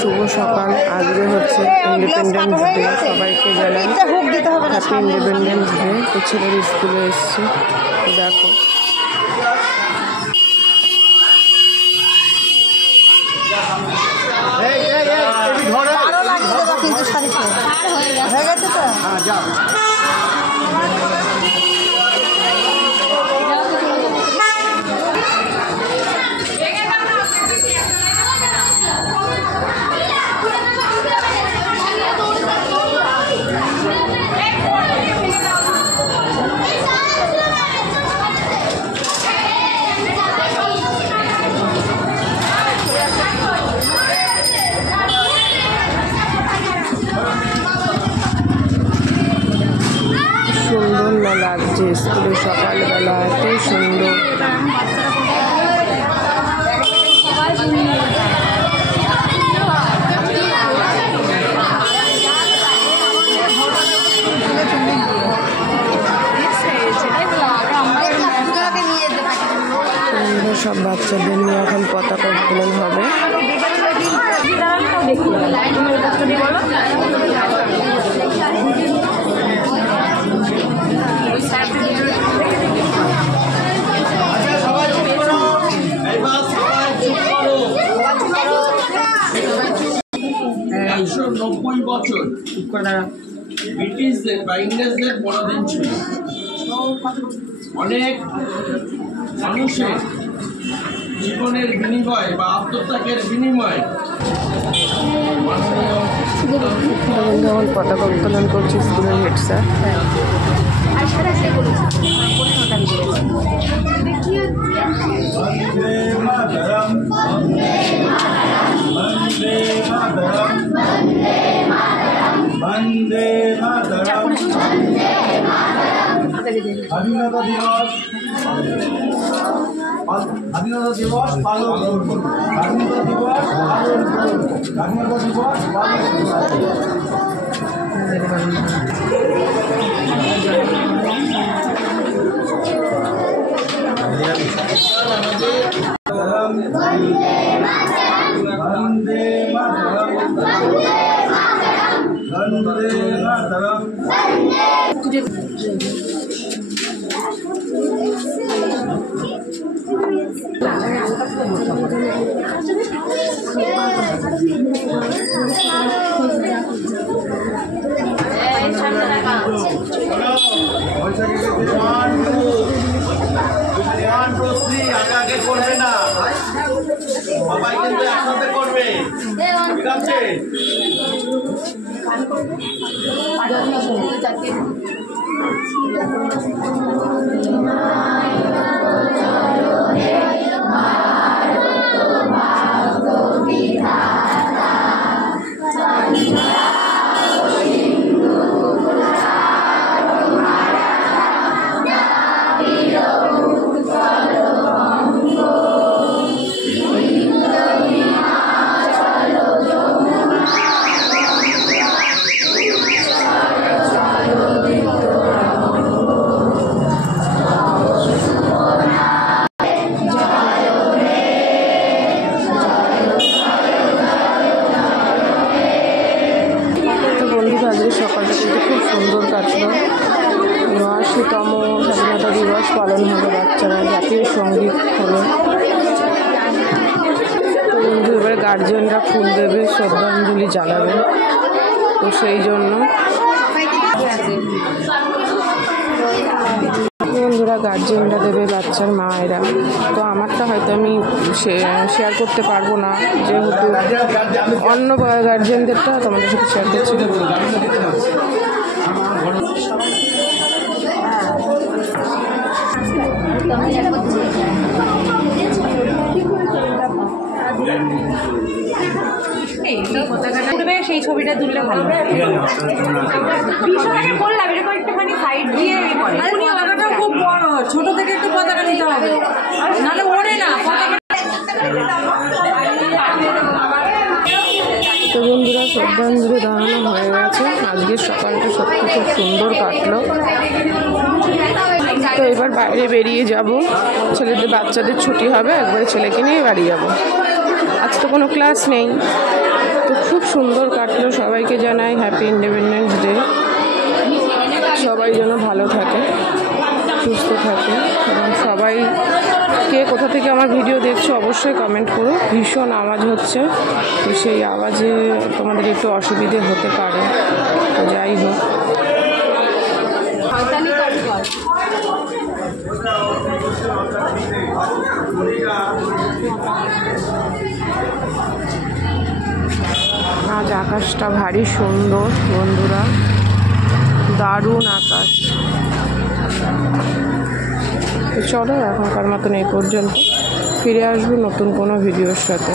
শুভ সকাল। আজকে হচ্ছে ইন্ডিপেন্ডেন্স ডে, সবাইকে জানাই হ্যাপি ইন্ডিপেন্ডেন্স ডে। তো ছেলের স্কুলে এসছে, দেখো সুন্দর না লাগছে স্কুলে সকালবেলা, এত সুন্দর। সব বাচ্চাদের নিয়ে এখন পতাকা উত্তোলন হবে। বছর ব্রিটিশদের বা ইংরেজদের বড়দিন ছিল। অনেক মানুষের জীবনের বিনিময় বা আত্মত্যাগের বিনিময় যেমন পতাকা উত্তোলন করছে স্কুলের হেড স্যার। বন্দে মাতরম স্বাধীনতা দিবস পালন করুন। স্বাধীনতা দিবস পালন করুন। স্বাধীনতা দিবস পালন আগে করবে না, সবাই কিন্তু একসাথে করবে, ঠিক আছে? সকালটা কিন্তু খুব সুন্দর কাটলো। ৮০তম স্বাধীনতা দিবস পালন হলো, বাচ্চারা জাতীয় সঙ্গীত হলো। তো বন্ধু এবারে গার্জিয়ানরা ফুল দেবে, শ্রদ্ধাঞ্জলি জানাবে। তো সেই জন্য বন্ধুরা গার্জিয়ানরা দেবে বাচ্চার মায়েরা। তো আমারটা হয়তো আমি শেয়ার করতে পারবো না, যেহেতু অন্য গার্জিয়ানদেরটা তোমাদের সাথে শেয়ার করছি। সেই ছবিটা তুললে ভালো হয়। ভীষণকে বললাম এরকম একটুখানি সাইড দিয়ে পতাকাটা খুব বড়, ছোট থেকে একটু পতাকা নিতে হবে, নাহলে ওড়ে না পতাকা। তো বন্ধুরা শ্রদ্ধাঞ্জলি দাঁড়ানো হয়ে গেছে। আজকের সকালটা সত্যি খুব সুন্দর কাটলো। তো এবার বাইরে বেরিয়ে যাব, ছেলেদের বাচ্চাদের ছুটি হবে, একবারে ছেলেকে নিয়ে বাড়ি যাব। আজ তো কোনো ক্লাস নেই। তো খুব সুন্দর কাটলো। সবাইকে জানাই হ্যাপি ইন্ডিপেন্ডেন্স ডে। সবাই যেন ভালো থাকে, সুস্থ থাকে, এবং সবাই কে কোথা থেকে আমার ভিডিও দেখছো অবশ্যই কমেন্ট করো। ভীষণ আওয়াজ হচ্ছে, তো সেই আওয়াজে তোমাদের একটু অসুবিধে হতে পারে। তো যাই হোক, আজ আকাশটা ভারী সুন্দর বন্ধুরা, দারুণ আকাশ। তো চলো এখনকার মতন এই পর্যন্ত, ফিরে আসবো নতুন কোনো ভিডিওর সাথে।